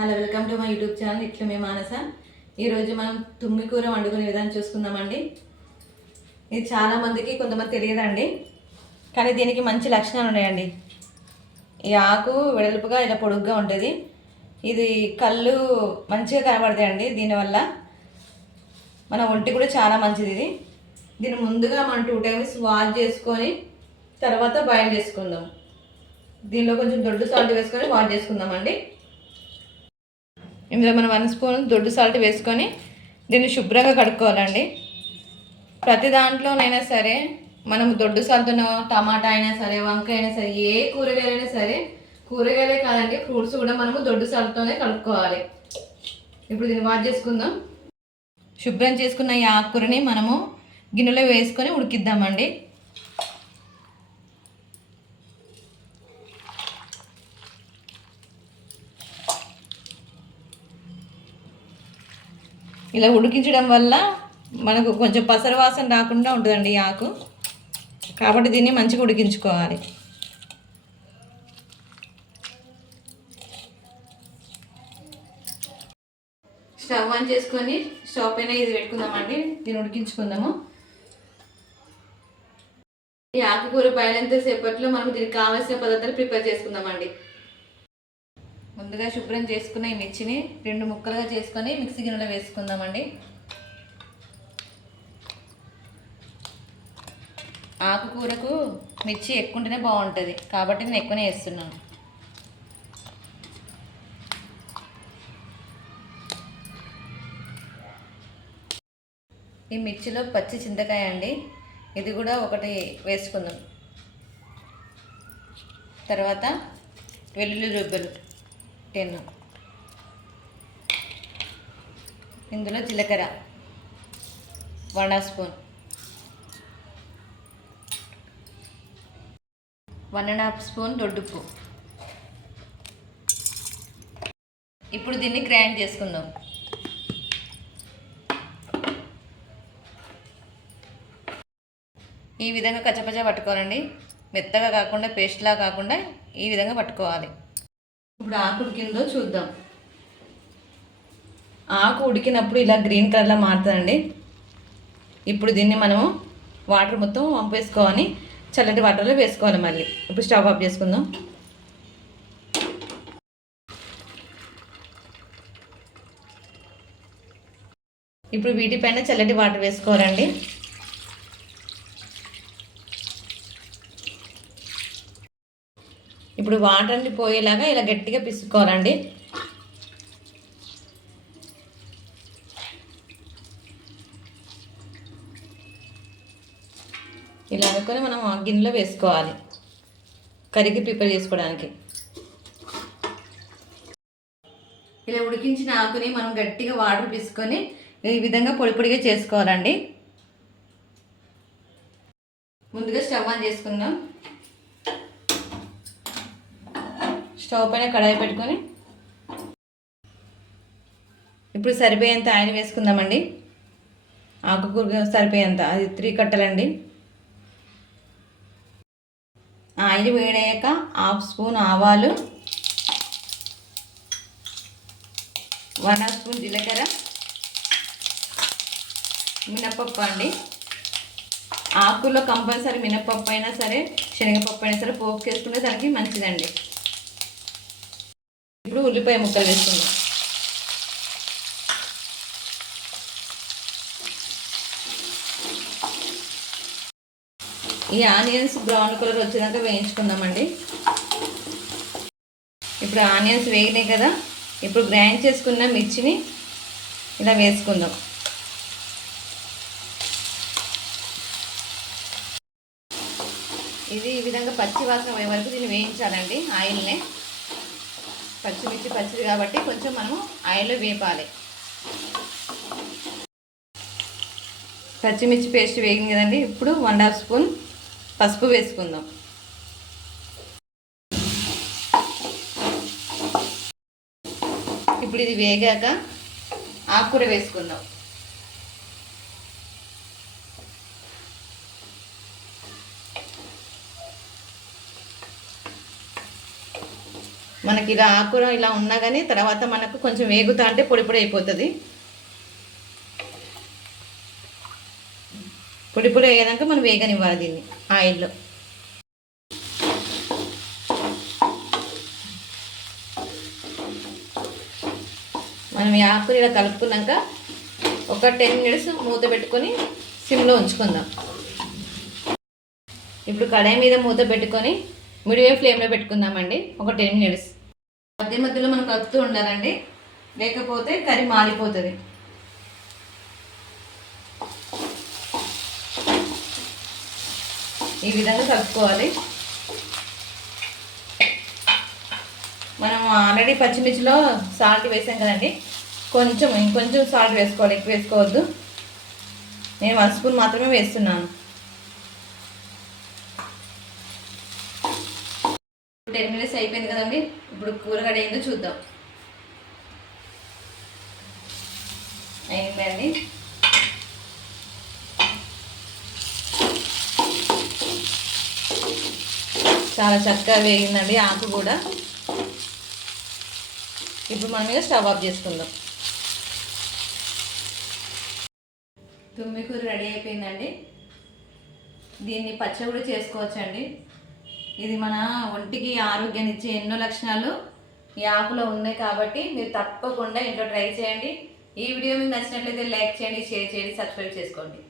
Hello welcome to my YouTube channel. ఇట్లా మేము మానస. ఈరోజు మనం తుమ్మి కూర వండుకునే విధానం చూసుకుందామండి. ఇది చాలామందికి కొంతమంది తెలియదండి. కానీ దీనికి మంచి లక్షణాలు ఉన్నాయండి. ఈ ఆకు వెడల్పుగా ఇలా పొడుగ్గా ఉంటుంది. ఇది కళ్ళు మంచిగా కనబడతాయండి దీనివల్ల. మన ఒంటి కూడా చాలా మంచిది ఇది. దీన్ని ముందుగా మనం టూ టైమ్స్ వాష్ చేసుకొని తర్వాత బాయిల్ చేసుకుందాం. దీనిలో కొంచెం దొడ్డు సాల్ట్ వేసుకొని వాష్ చేసుకుందామండి. ఇందులో మనం వన్ స్పూన్ దొడ్డు సాల్ట్ వేసుకొని దీన్ని శుభ్రంగా కడుక్కోవాలండి. ప్రతి దాంట్లోనైనా సరే మనం దొడ్డు సాల్ట్ను టమాటా అయినా సరే వంకాయ అయినా సరే ఏ కూరగాయలైనా సరే కూరగాయలే కాదండి ఫ్రూట్స్ కూడా మనము దొడ్డు సాల్ట్తోనే కలుపుకోవాలి ఇప్పుడు దీన్ని వాష్ చేసుకుందాం. శుభ్రం చేసుకున్న ఈ ఆకుకూరని మనము గిన్నెలో వేసుకొని ఉడికిద్దామండి. ఇలా ఉడికించడం వల్ల మనకు కొంచెం పసర వాసన రాకుండా ఉంటుందండి ఈ ఆకు. కాబట్టి దీన్ని మంచిగా ఉడికించుకోవాలి. స్టవ్ ఆన్ చేసుకొని స్టవ్ పైన ఇది పెట్టుకుందామండి. దీన్ని ఉడికించుకుందాము. ఈ ఆకుకూర పైనంత సేపట్లో మనం దీనికి కావాల్సిన పదార్థాలు ప్రిపేర్ చేసుకుందామండి. ముందుగా శుభ్రం చేసుకున్న ఈ మిర్చిని రెండు ముక్కలుగా చేసుకొని మిక్సీ గిన్నెలో వేసుకుందామండి. ఆకుకూరకు మిర్చి ఎక్కువ ఉంటేనే బాగుంటుంది. కాబట్టి నేను ఎక్కువనే వేస్తున్నాను. ఈ మిర్చిలో పచ్చి చింతకాయ అండి. ఇది కూడా ఒకటి వేసుకుందాం. తర్వాత వెల్లుల్లి రుబ్బలు. టెన్ ఇందులో జీలకర్ర one spoon. One and half spoon దొడ్డుప్పు. ఇప్పుడు దీన్ని గ్రైండ్ చేసుకుందాం. ఈ విధంగా కచ్చపచ్చ పట్టుకోవాలండి. మెత్తగా కాకుండా పేస్ట్లా కాకుండా ఈ విధంగా పట్టుకోవాలి. ఇప్పుడు ఆకు ఉడికిందో చూద్దాం. ఆకు ఉడికినప్పుడు ఇలా గ్రీన్ కలర్లో మారుతుందండి. ఇప్పుడు దీన్ని మనము వాటర్ మొత్తం వంపేసుకోవాలి చల్లటి వాటర్లో వేసుకోవాలి మళ్ళీ. ఇప్పుడు స్టవ్ ఆఫ్ చేసుకుందాం. ఇప్పుడు వీటిపైన చల్లటి వాటర్ వేసుకోవాలండి. ఇప్పుడు వాటర్ అన్ని పోయేలాగా ఇలా గట్టిగా పిసుకోవాలండి ఇలా అనుకొని మనం గిన్నెలో వేసుకోవాలి. కరిగి ప్రిపేర్ చేసుకోవడానికి. ఇలా ఉడికించిన ఆకుని మనం గట్టిగా వాటర్ పిసుకొని ఈ విధంగా పొడి పొడిగా చేసుకోవాలండి. ముందుగా స్టవ్ ఆన్ చేసుకుందాం. స్టవ్ పైన కడాయి పెట్టుకొని ఇప్పుడు సరిపోయేంత ఆయిల్ వేసుకుందామండి. ఆకుకూర సరిపోయేంత అది త్రీ కట్టలండి. ఆయిల్ వేడయ్యాక హాఫ్ స్పూన్ ఆవాలు వన్ హాఫ్ స్పూన్ జీలకర్ర మినపప్పు అండి. ఆకుల్లో కంపల్సరీ మినపప్పు అయినా సరే శనగపప్పు అయినా సరే పోపు చేసుకుంటే దానికి మంచిదండి. ఇప్పుడు ఉల్లిపాయ ముక్కలు వేసుకుందాం. ఈ ఆనియన్స్ బ్రౌన్ కలర్ వచ్చేదాకా వేయించుకుందామండి. ఇప్పుడు ఆనియన్స్ వేగినాయి కదా ఇప్పుడు గ్రైండ్ చేసుకున్న మిర్చిని ఇలా వేసుకుందాం. ఇది ఈ విధంగా పచ్చి వాసన వరకు దీన్ని వేయించాలండి ఆయిల్నే. పచ్చిమిర్చి పచ్చిది కాబట్టి కొంచెం మనము ఆయిల్లో వేపాలి. పచ్చిమిర్చి పేస్ట్ వేగింది కదండి ఇప్పుడు వన్ హాఫ్ స్పూన్ పసుపు వేసుకుందాం. ఇప్పుడు ఇది వేగాక ఆకుకూర వేసుకుందాం. మనకి ఇలా ఆకుర ఇలా ఉన్నా కానీ తర్వాత మనకు కొంచెం వేగుతా అంటే పొడి పొడి అయిపోతుంది. పొడి పొడి అయ్యాక మనం వేగనివ్వాలి దీన్ని ఆయిల్లో. మనం ఈ ఆకుని ఇలా కలుపుకున్నాక ఒక టెన్ మినిట్స్ మూత పెట్టుకొని సిమ్లో ఉంచుకుందాం. ఇప్పుడు కడాయి మీద మూత పెట్టుకొని మీడియం ఫ్లేమ్లో పెట్టుకుందామండి ఒక టెన్ మినిట్స్. మధ్య మధ్యలో మనం కలుపుతూ ఉండాలండి. లేకపోతే కర్రీ మారిపోతుంది ఈ విధంగా కలుపుకోవాలి. మనం ఆల్రెడీ పచ్చిమిర్చిలో సాల్ట్ వేసాం కదండి. కొంచెం ఇంకొంచెం సాల్ట్ వేసుకోవాలి ఎక్కువ వేసుకోవద్దు. నేను వన్ స్పూన్ మాత్రమే వేస్తున్నాను. టెన్ మినిట్స్ అయిపోయింది కదండి. ఇప్పుడు కూరగాడ అయిందో చూద్దాం. అయిందండి చాలా చక్కగా వేగిందండి ఆకు కూడా. ఇప్పుడు మనం ఇక స్టవ్ ఆఫ్ చేసుకుందాం. తుమ్మి కూర రెడీ అయిపోయిందండి. దీన్ని పచ్చడి కూడా చేసుకోవచ్చండి. ఇది మన ఒంటికి ఆరోగ్యాన్ని ఇచ్చే ఎన్నో లక్షణాలు ఈ ఆకులో ఉన్నాయి కాబట్టి మీరు తప్పకుండా ఇంట్లో ట్రై చేయండి. ఈ వీడియో మీకు నచ్చినట్లయితే లైక్ చేయండి షేర్ చేయండి సబ్స్క్రైబ్ చేసుకోండి.